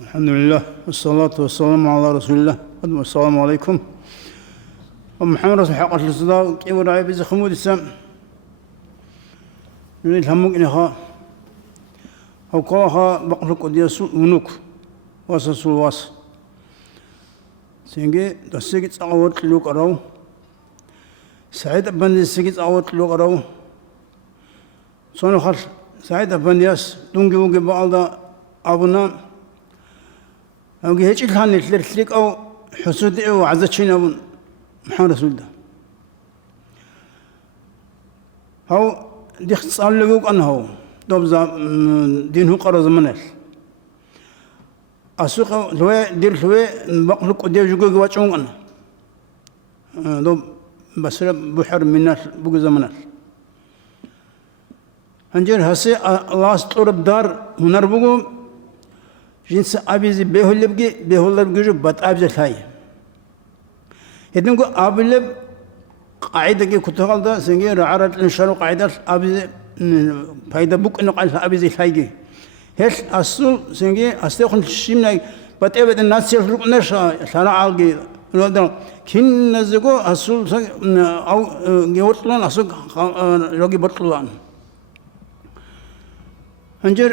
الحمد لله والصلاة والسلام على رسول الله. السلام عليكم. محمد رسول حق الصداق كي وراي بز خمود السام. يريد همك إنها أو قاها بقلك وديس ونوك واسسول واس. سينجي دسيجت أوت لوك أراو. سعيد بندي سيجت أوت لوك أراو. صنو خل سعيد بندياس دونجي وجي بعضا أبونا. أو جهج الهان الثلث أو حسود أو عزتشين أبون محمد رسول الله. هاو دي اختصار لقوك أنه دوبزا دينه قرز منال. أسوق لوي دير لوي بقلق ودير جوجو واتشون أنا. دوب بسر بحر منال بوجو زمنال. هنجر هسي الله استورب دار هنربوجو جنس أبيزي بيهولب جوجو بات أبيزي ثاي. هدنكو أبيلب قاعدة كي كتقال ده سنجي رعارة الإنشاء قاعدة أبيزي فايدة بوك إنه قال أبيزي ثاي. هش أصل سنجي أستيقن الشيمنا بات أبد الناس يفرق نشا ثنا عالجي لودا كين نزقو أصل أو جورتلان أصل روجي بطلان. هنجر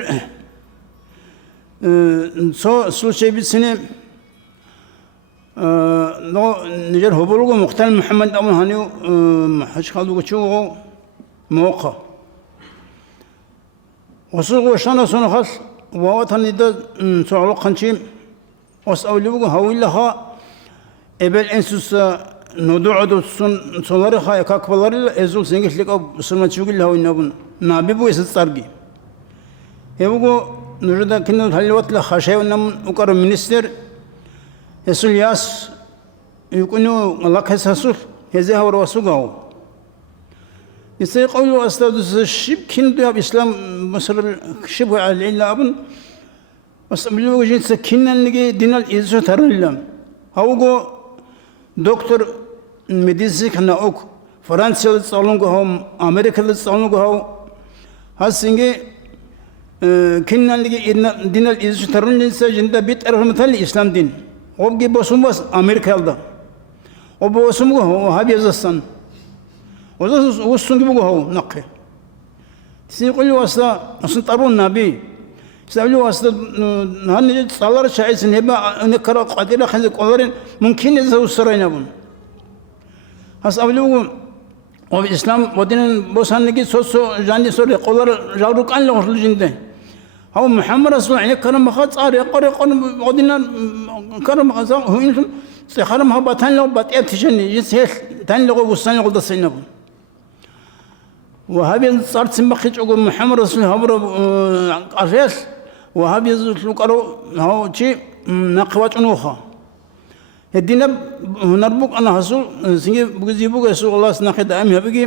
سو شيء بسنة نو نجر هبولو مختل محمد أمون هنيو حش خالو كشوه موقع وصلوا شنا سنة خاص ووطن ده سعلو خنشيم وسأولوه هاويلها إبل إنسوس ندوع دو سنوري خا يكاك بالله إزول سنجح لك أو سلمة شوقي له إنه نابيبو يسترجي يبغو نريد كنا نحلوت لخشية ونم وكر منستر يسول ياس يكونوا الله كساسول هذا هو رسوله يستيقظوا أستاذ الشيب كنا بإسلام مصر شبه على إلا أبن بس بلو جنس كنا نجي دين الإزو ترلم هاوجو دكتور ميديسي كنا أوك فرنسا لتصالونجو هم أمريكا لتصالونجو هاو هالسنجي كنا نجي دين الإزو ترلم جنس جندا بيت أرهم ثالي إسلام دين وبجي بوسم بس أمريكا هذا وبوسم هو هابي زستان وزوج بوجهه نقي سيقول واسطة أصلا ترون النبي سألوا واسطة هني صلى شيء سنبا نكرا قادرة خليك قادرين ممكن يزوج سرين أبون هسألوا والإسلام ودين بوسان نجي سوسو جاني سوري قادر جاروك أن له الجندة هو محمد رسول الله كرم خاص أري قري قرن ودين كرم خاص هو إنهم سخرم هو بتهن له بتأب تجني يسهل تهن له بوسان يقول السينابون وهابي صارت سمخت عقول محمد رسول الله هبر أساس وهابي يزلقرو هو شيء نقوات عنوخا الدين نربك أنا حصل سنجي بجزي بوجا سو الله سنخد أمي هبقي